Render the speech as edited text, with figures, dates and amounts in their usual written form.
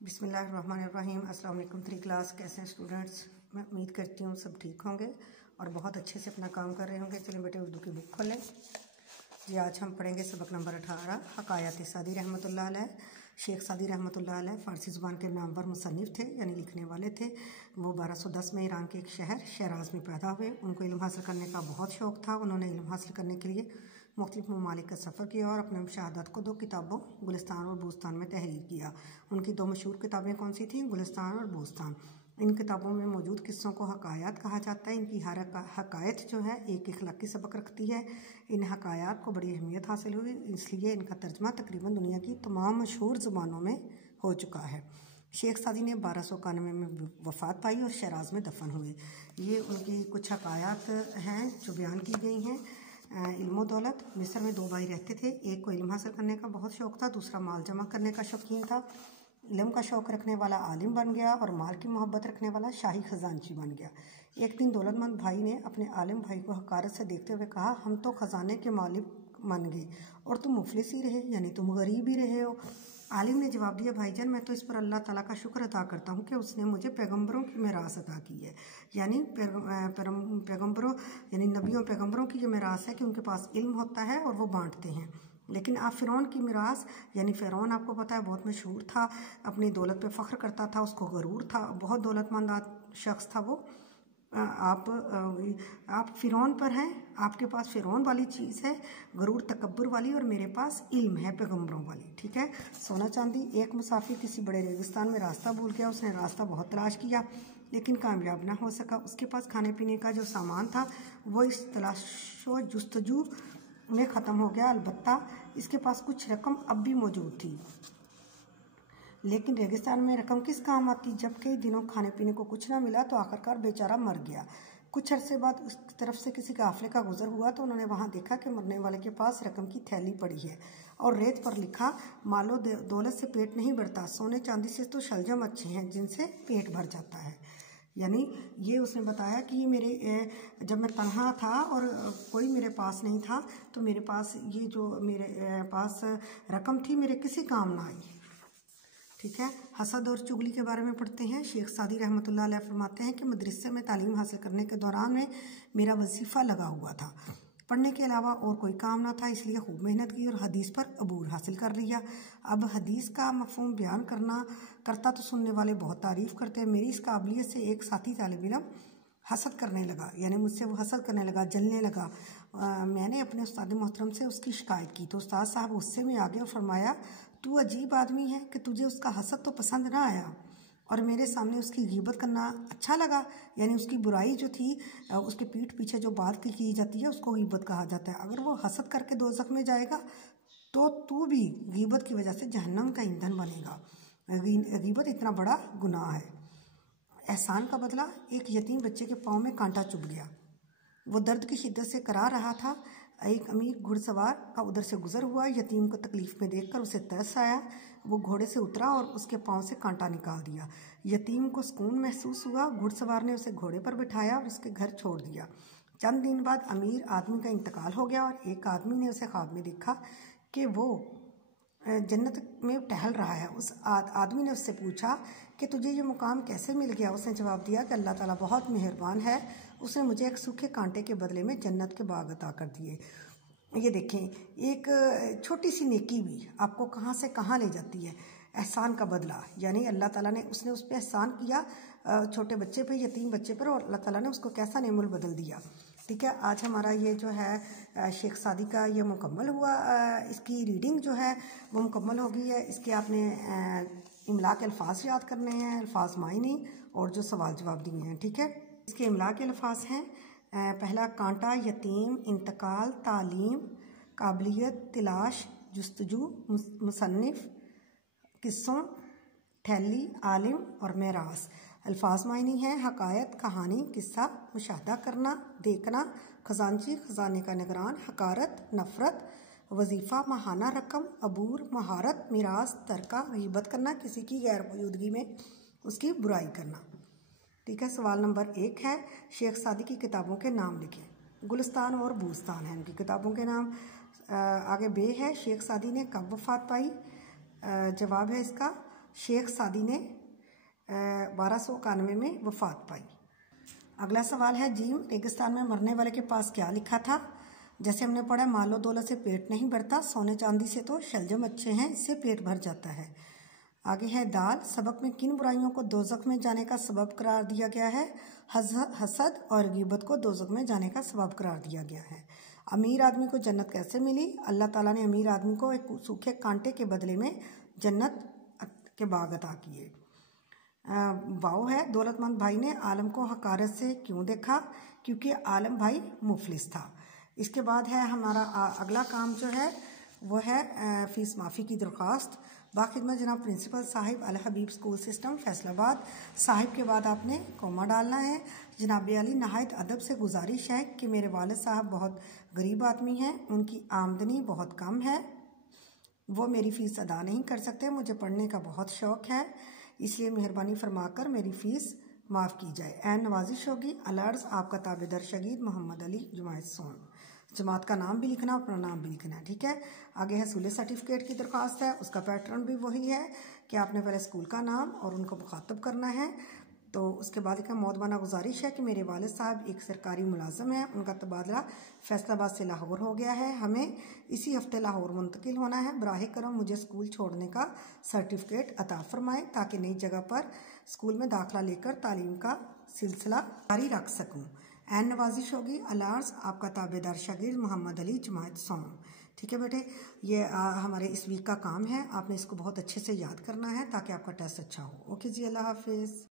बिस्मिल्लाहिर्रहमानिर्रहीम। अस्सलाम वालेकुम। 3 क्लास कैसे हैं स्टूडेंट्स? मैं उम्मीद करती हूँ सब ठीक होंगे और बहुत अच्छे से अपना काम कर रहे होंगे। चलिए बेटे उर्दू की बुक खोलें जी। आज हम पढ़ेंगे सबक नंबर 18 हकायात सदी रहमतुल्लाह अलैह। शेख सदी रहमतुल्लाह अलैह फ़ारसी ज़ुबान के नामवर मुसन्निफ़ थे, यानी लिखने वाले थे। वो 1210 में ईरान के एक शहर शराज़ में पैदा हुए। उनको इल्म हासिल करने का बहुत शौक़ था। उन्होंने इल्म हासिल करने के लिए मुख्तलिफ़ ममालिक का सफ़र किया और अपने मुशाहदात को 2 किताबों गुलिस्तान और बूस्तान में तहरीर किया। उनकी 2 मशहूर किताबें कौन सी थीं? गुलिस्तान और बूस्तान। इन किताबों में मौजूद किस्सों को हकायात कहा जाता है। इनकी हर हकायत जो है एक अखलाकी सबक रखती है। इन हकायात को बड़ी अहमियत हासिल हुई, इसलिए इनका तर्जमा तकरीबन दुनिया की तमाम मशहूर ज़ुबानों में हो चुका है। शेख सादी ने 1291 में वफ़ात पाई और शराज़ में दफन हुए। ये उनकी कुछ हकायात हैं जो बयान की गई हैं। इल्म दौलत। मिस्र में 2 भाई रहते थे। एक को इल्म हासिल करने का बहुत शौक़ था, दूसरा माल जमा करने का शौकीन था। इल्म का शौक़ रखने वाला आलिम बन गया और माल की मोहब्बत रखने वाला शाही खजानची बन गया। एक दिन दौलतमंद भाई ने अपने आलिम भाई को हकारत से देखते हुए कहा, हम तो ख़जाने के मालिक बन गए और तुम मुफलिस ही रहे, यानी तुम गरीब ही रहे हो। आलिम ने जवाब दिया, भाईजान मैं तो इस पर अल्लाह ताला का शुक्र अदा करता हूँ कि उसने मुझे पैगंबरों की मिरास अदा की है। यानी पैगंबरों यानी नबियों पैगंबरों की जो मिरास है कि उनके पास इल्म होता है और वो बांटते हैं। लेकिन आप फ़िरौन की मिरास, यानी फ़िरौन आपको पता है बहुत मशहूर था, अपनी दौलत पे फ़ख्र करता था, उसको गरूर था, बहुत दौलतमंद शख्स था वो। आप फ़िरौन पर हैं, आपके पास फ़िरौन वाली चीज़ है, गरूर तकब्बुर वाली, और मेरे पास इल्म है पैगंबरों वाली। ठीक है। सोना चांदी। एक मुसाफिर किसी बड़े रेगिस्तान में रास्ता भूल गया। उसने रास्ता बहुत तलाश किया लेकिन कामयाब ना हो सका। उसके पास खाने पीने का जो सामान था वो इस तलाशो जुस्तजू में ख़त्म हो गया। अलबत्ता इसके पास कुछ रकम अब भी मौजूद थी, लेकिन रेगिस्तान में रकम किस काम आती? जब कई दिनों खाने पीने को कुछ ना मिला तो आखिरकार बेचारा मर गया। कुछ अरसे बाद उसकी तरफ से किसी काफिले का गुजर हुआ तो उन्होंने वहां देखा कि मरने वाले के पास रकम की थैली पड़ी है और रेत पर लिखा, मालो दौलत से पेट नहीं भरता, सोने चांदी से तो शलजम अच्छे हैं जिनसे पेट भर जाता है। यानी ये उसने बताया कि ये जब मैं तन्हा था और कोई मेरे पास नहीं था तो मेरे पास ये जो मेरे पास रकम थी मेरे किसी काम ना आई। ठीक है। हसद और चुगली के बारे में पढ़ते हैं। शेख सादी रहमतुल्लाह अलैह फरमाते हैं कि मदरसे में तालीम हासिल करने के दौरान में मेरा वजीफ़ा लगा हुआ था। पढ़ने के अलावा और कोई काम ना था, इसलिए खूब मेहनत की और हदीस पर अबूर हासिल कर लिया। अब हदीस का मफ़हूम बयान करता तो सुनने वाले बहुत तारीफ़ करते हैं। मेरी इस काबिलियत से एक साथी तालिब इल्म हसद करने लगा, यानी मुझसे वो हसद करने लगा, जलने लगा। मैंने अपने उस्ताद मोहतरम से उसकी शिकायत की तो उस्ताद साहब गुस्से में आ गए और फरमाया, तू अजीब आदमी है कि तुझे उसका हसद तो पसंद ना आया और मेरे सामने उसकी गीबत करना अच्छा लगा। यानी उसकी बुराई जो थी, उसके पीठ पीछे जो बात की जाती है उसको गीबत कहा जाता है। अगर वो हसद करके दोज़ख में जाएगा तो तू भी गीबत की वजह से जहन्नम का ईंधन बनेगा। गीबत इतना बड़ा गुनाह है। एहसान का बदला। एक यतीम बच्चे के पाँव में कांटा चुभ गया। वो दर्द की शिद्दत से करा रहा था। एक अमीर घुड़सवार का उधर से गुजर हुआ। यतीम को तकलीफ में देखकर उसे तरस आया। वो घोड़े से उतरा और उसके पाँव से कांटा निकाल दिया। यतीम को सुकून महसूस हुआ। घुड़सवार ने उसे घोड़े पर बिठाया और उसके घर छोड़ दिया। चंद दिन बाद अमीर आदमी का इंतकाल हो गया और एक आदमी ने उसे ख्वाब में देखा कि वो जन्नत में टहल रहा है। उस आदमी ने उससे पूछा कि तुझे ये मुकाम कैसे मिल गया? उसने जवाब दिया कि अल्लाह ताला बहुत मेहरबान है, उसने मुझे एक सूखे कांटे के बदले में जन्नत के बाग अता कर दिए। ये देखें, एक छोटी सी नेकी भी आपको कहाँ से कहाँ ले जाती है। एहसान का बदला, यानी अल्लाह ताला ने उसने उस पर एहसान किया, छोटे बच्चे पे, यतीम बच्चे पर, और अल्लाह ताला ने उसको कैसा नेमुल बदल दिया। ठीक है। आज हमारा ये जो है शेख सादी का ये मुकम्मल हुआ। इसकी रीडिंग जो है वो मुकम्मल हो गई है। इसके आपने इमला के अल्फाज याद करने हैं, अल्फाज मायनी और जो सवाल जवाब दिए हैं। ठीक है। इसके इमला के अल्फाज हैं, पहला कांटा, यतीम, इंतकाल, तालीम, काबिलियत, तलाश, जुस्तजू, मुसन्निफ, किस्सों, थैली, आलिम और मेरास। अल्फाज मायनी हैं, हकायत, कहानी, किस्सा, मुशाहदा करना, देखना, खजानची, खजाने का निगरान, हकारत, नफ़रत, वजीफ़ा, माहाना रकम, अबूर, महारत, मिरास, तरका, गीबत करना, किसी की गैर मौजूदगी में उसकी बुराई करना। ठीक है। सवाल नंबर 1 है, शेख सादी की किताबों के नाम लिखें। गुलिस्तान और बूस्तान हैं उनकी किताबों के नाम। आगे बे है, शेख सादी ने कब वफ़ात पाई? जवाब है इसका शेख सादी ने 1291 में वफ़ात पाई। अगला सवाल है जीम, रेगिस्तान में मरने वाले के पास क्या लिखा था? जैसे हमने पढ़ा, मालो दौलत से पेट नहीं भरता, सोने चांदी से तो शलजम अच्छे हैं, इससे पेट भर जाता है। आगे है दाल, सबक में किन बुराइयों को दोज़ख में जाने का सबब करार दिया गया है? हसद और गिबत को दोज़ख में जाने का सबब करार दिया गया है। अमीर आदमी को जन्नत कैसे मिली? अल्लाह ताला ने अमीर आदमी को एक सूखे कांटे के बदले में जन्नत के बाग अता किए। वाओ है, दौलतमंद भाई ने आलम को हकारत से क्यों देखा? क्योंकि आलम भाई मुफलिस था। इसके बाद है हमारा अगला काम जो है वो है फ़ीस माफ़ी की दरख्वास्त। बाखिदमत जनाब प्रिंसिपल साहिब, अल-हबीब स्कूल सिस्टम फैसलाबाद। साहिब के बाद आपने कॉमा डालना है। जनाब अली, नहायत अदब से गुजारिश है कि मेरे वालिद साहब बहुत गरीब आदमी हैं, उनकी आमदनी बहुत कम है, वो मेरी फ़ीस अदा नहीं कर सकते। मुझे पढ़ने का बहुत शौक़ है, इसलिए मेहरबानी फरमाकर मेरी फ़ीस माफ़ की जाए। ऐन नवाजिश होगी। अलर्ज आपका ताबेदार शगीद मोहम्मद अली, जमात सोन। जमात का नाम भी लिखना, अपना नाम भी लिखना है, ठीक है। आगे है सूले सर्टिफिकेट की दरख्वास्त है, उसका पैटर्न भी वही है कि आपने पहले स्कूल का नाम और उनको मुखातब करना है। तो उसके बाद एक मौदबाना गुजारिश है कि मेरे वालिद साहब एक सरकारी मुलाजम है, उनका तबादला फैसलाबाद से लाहौर हो गया है, हमें इसी हफ्ते लाहौर मुंतकिल होना है। बराह करम मुझे स्कूल छोड़ने का सर्टिफिकेट अता फरमाएं ताकि नई जगह पर स्कूल में दाखिला लेकर तालीम का सिलसिला जारी रख सकूं। ऐन नवाजिश होगी। अलार्स आपका ताबेदार शागिर्द मोहम्मद अली, जमात सोम। ठीक है बेटे, ये हमारे इस वीक का काम है, आपने इसको बहुत अच्छे से याद करना है ताकि आपका टेस्ट अच्छा हो। ओके जी, अल्लाह हाफिज़।